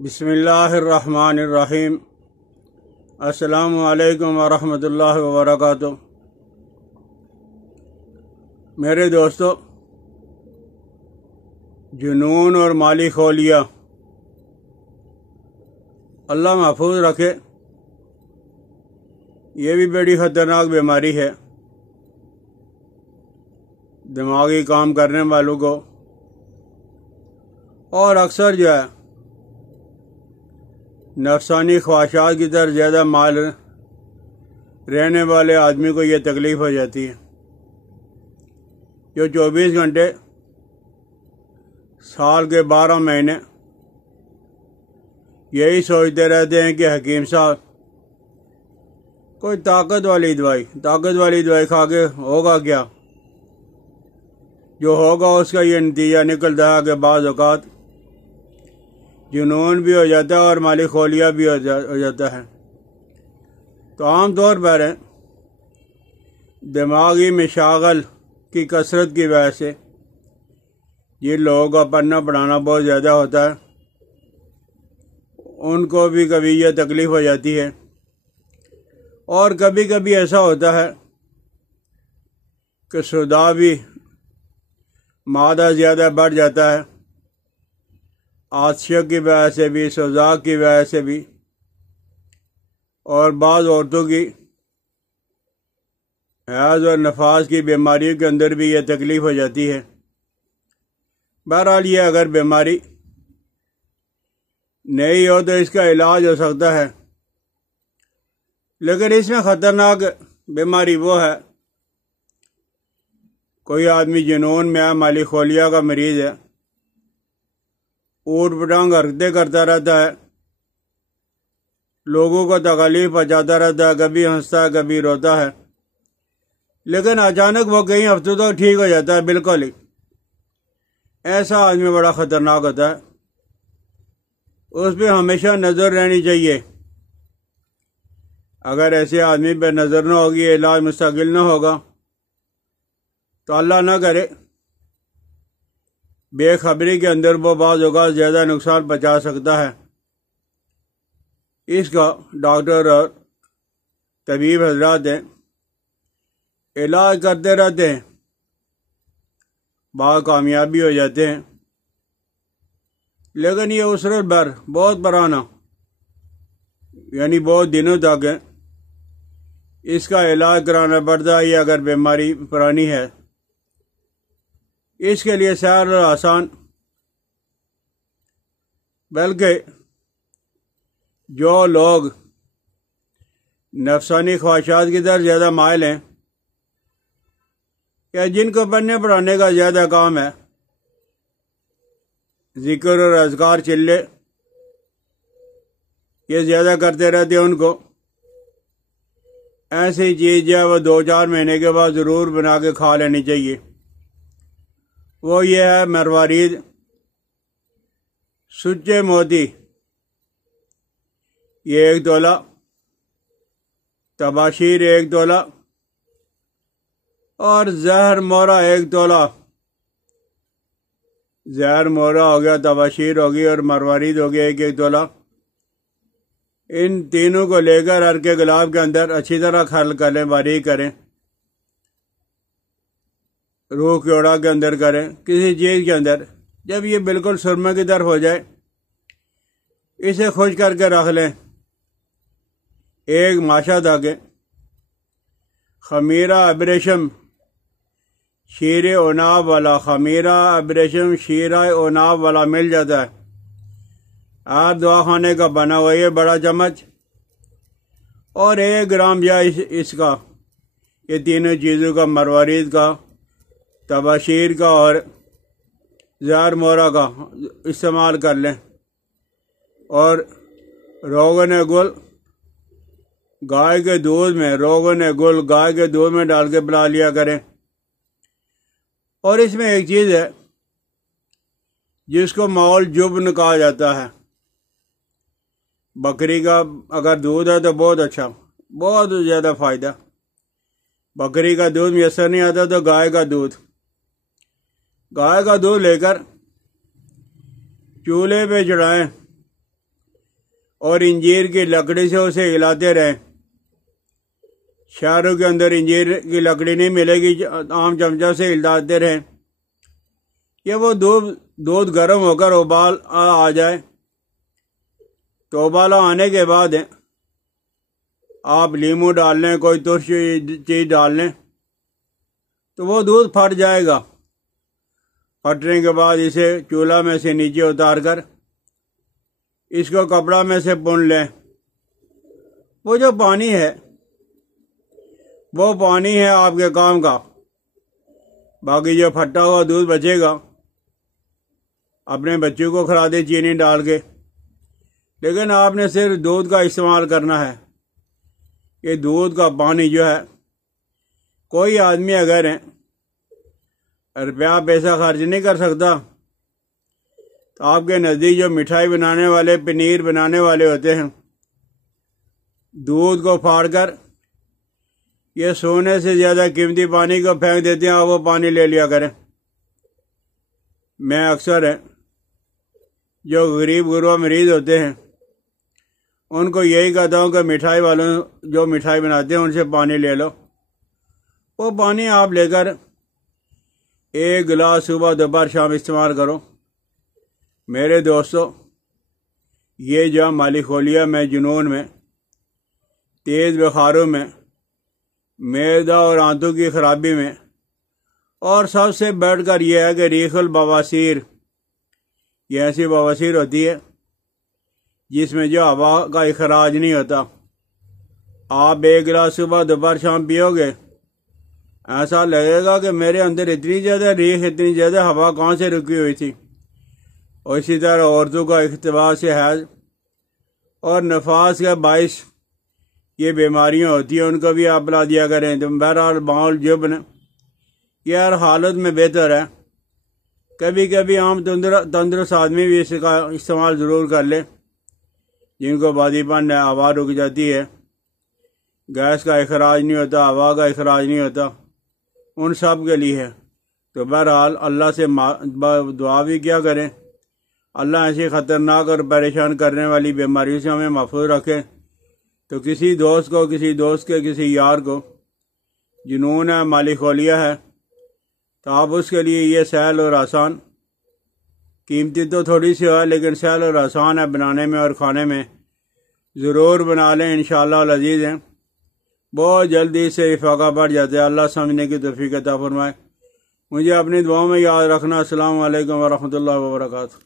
بسم اللہ الرحمن الرحیم۔ السلام علیکم ورحمۃ اللہ وبرکاتہ۔ میرے دوستو، جنون اور مالی خولیا اللہ محفوظ رکھے، یہ بھی بڑی خطرناک بیماری ہے۔ دماغی کام کرنے والوں کو اور اکثر جو ہے نفسانی خواہشات کی طرف زیادہ مائل رہنے والے آدمی کو یہ تکلیف ہو جاتی ہے، جو 24 گھنٹے سال کے 12 مہینے یہی سوچتے رہتے ہیں کہ حکیم صاحب کوئی طاقت والی دوائی کھا کے ہوگا کیا۔ جو ہوگا اس کا یہ نتیجہ نکلتا ہے کہ بعض اوقات جنون بھی ہو جاتا ہے اور مالی خولیا بھی ہو جاتا ہے۔ تو عام طور پر دماغی مشاغل کی کثرت کی وجہ سے جن لوگوں کا پڑھنا پڑھانا بہت زیادہ ہوتا ہے، ان کو بھی کبھی یہ تکلیف ہو جاتی ہے، اور کبھی کبھی ایسا ہوتا ہے کہ سوداوی مادہ زیادہ بڑھ جاتا ہے، عاطفہ کی وجہ سے بھی، سوزاک کی وجہ سے بھی، اور بعض عورتوں کی حیض اور نفاس کی بیماریوں کے اندر بھی یہ تکلیف ہو جاتی ہے۔ بہرحال یہ اگر بیماری نہیں ہو تو اس کا علاج ہو سکتا ہے، لیکن اس میں خطرناک بیماری وہ ہے، کوئی آدمی جنون میں ہے، مالی خولیا کا مریض ہے، اوٹ پٹانگ حرکتیں کرتا رہتا ہے، لوگوں کو تکلیف پہنچاتا رہتا ہے، کبھی ہنستا ہے کبھی روتا ہے، لیکن اچانک وہ کئی ہفتوں تک ٹھیک ہو جاتا ہے بالکل ہی۔ ایسا آدمی بڑا خطرناک ہوتا ہے، اس پہ ہمیشہ نظر رہنی چاہیے۔ اگر ایسے آدمی پہ نظر نہ ہوگی، علاج مستقل نہ ہوگا، تو اللہ نہ کرے بے خبری کے اندر وہ بعض اوقات زیادہ نقصان پہنچا سکتا ہے۔ اس کا ڈاکٹر اور طبیب حضرات علاج کرتے رہتے ہیں، بعض کامیابی ہو جاتے ہیں، لیکن یہ عسرت بھر بہت پرانا، یعنی بہت دنوں تک اس کا علاج کرانا پڑتا ہے۔ یہ اگر بیماری پرانی ہے، اس کے لیے سہل اور آسان، بلکہ جو لوگ نفسانی خواہشات کی طرف زیادہ مائل ہیں یا جن کو پڑھنے پڑھانے کا زیادہ کام ہے، ذکر اور اذکار چلے یہ زیادہ کرتے رہتے ہیں، ان کو ایسی چیز جو ہے وہ 2-4 مہینے کے بعد ضرور بنا کے کھا لینی چاہیے۔ وہ یہ ہے مروارید، سچے موتی یہ 1 تولہ، تباشیر 1 تولہ، اور زہر مورا 1 تولہ۔ زہر مورا ہو گیا، تباشیر ہوگی اور مروارید ہو گیا 1 تولہ۔ ان تینوں کو لے کر ہر کے گلاب کے اندر اچھی طرح کھل کر لیں، باریک کریں، روح کے اوڑا کے اندر کریں، کسی چیز کے اندر۔ جب یہ بالکل سرمے کی طرف ہو جائے، اسے خشک کر کے رکھ لیں، 1 ماشا دھاگے، خمیرہ ابریشم شیر اوناب والا، خمیرہ ابریشم شیرہ اوناب والا مل جاتا ہے، ہر دوا خانے کا بنا ہوا یہ بڑا چمچ، اور 1 گرام یا اس کا، یہ تینوں چیزوں کا، مروارید کا، تباشیر کا اور زہر مورا کا استعمال کر لیں، اور روغن گل گائے کے دودھ میں ڈال کے پلا لیا کریں۔ اور اس میں ایک چیز ہے جس کو مول جبن کہا جاتا ہے، بکری کا اگر دودھ ہے تو بہت اچھا، بہت زیادہ فائدہ۔ بکری کا دودھ میسر نہیں آتا تو گائے کا دودھ لے کر چولہے پہ چڑھائیں، اور انجیر کی لکڑی سے اسے ہلاتے رہیں۔ شہروں کے اندر انجیر کی لکڑی نہیں ملے گی، عام چمچہ سے ہلاتے رہیں۔ یہ وہ دودھ گرم ہو کر ابال آ جائے تو ابالا آنے کے بعد آپ لیمو ڈال لیں، کوئی ترش چیز ڈال لیں تو وہ دودھ پھٹ جائے گا۔ پھٹنے کے بعد اسے چولہا میں سے نیچے اتار کر اس کو کپڑا میں سے پون لیں۔ وہ جو پانی ہے وہ پانی ہے آپ کے کام کا، باقی جو پھٹا ہوا دودھ بچے گا اپنے بچوں کو کھلا دے چینی ڈال کے، لیکن آپ نے صرف دودھ کا استعمال کرنا ہے۔ یہ دودھ کا پانی جو ہے، کوئی آدمی اگر روپیہ پیسہ خرچ نہیں کر سکتا تو آپ کے نزدیک جو مٹھائی بنانے والے، پنیر بنانے والے ہوتے ہیں، دودھ کو پھاڑ کر یہ سونے سے زیادہ قیمتی پانی کو پھینک دیتے ہیں، اور وہ پانی لے لیا کریں۔ میں اکثر جو غریب غربا مریض ہوتے ہیں ان کو یہی کہتا ہوں کہ مٹھائی والوں جو مٹھائی بناتے ہیں ان سے پانی لے لو۔ وہ پانی آپ لے کر 1 گلاس صبح دوپہر شام استعمال کرو۔ میرے دوستو، یہ جو مالی خولیا میں، جنون میں، تیز بخاروں میں، معدہ اور آنتوں کی خرابی میں، اور سب سے بڑھ کر یہ ہے کہ ریح البواسیر، یہ ایسی بواسیر ہوتی ہے جس میں جو ہوا کا اخراج نہیں ہوتا۔ آپ 1 گلاس صبح دوپہر شام پیو گے، ایسا لگے گا کہ میرے اندر اتنی زیادہ ریح، اتنی زیادہ ہوا کہاں سے رکی ہوئی تھی۔ اور اسی طرح عورتوں کا اختباس سے حیض اور نفاس کا باعث یہ بیماریاں ہوتی ہیں، ان کو بھی آپ پلا دیا کریں۔ تو بہرحال باؤل جبن یہ ہر حالت میں بہتر ہے۔ کبھی کبھی عام تندرست آدمی بھی اس کا استعمال ضرور کر لے، جن کو بادی پن ہے، ہوا رک جاتی ہے، گیس کا اخراج نہیں ہوتا، ہوا کا اخراج نہیں ہوتا، ان سب کے لیے ہے۔ تو بہرحال اللہ سے دعا بھی کیا کریں، اللہ ایسی خطرناک اور پریشان کرنے والی بیماریوں سے ہمیں محفوظ رکھے۔ تو کسی دوست کو، کسی یار کو جنون ہے، مالی خولیا ہے، تو آپ اس کے لیے یہ سہل اور آسان، قیمتی تو تھوڑی سی ہے لیکن سہل اور آسان ہے بنانے میں اور کھانے میں، ضرور بنا لیں، انشاءاللہ العزیز ہیں۔ بہت جلدی سے افاقہ بڑھ جاتے ہیں۔ اللہ سمجھنے کی توفیق عطا فرمائے۔ مجھے اپنی دعاؤں میں یاد رکھنا۔ السلام علیکم ورحمۃ اللہ وبرکاتہ۔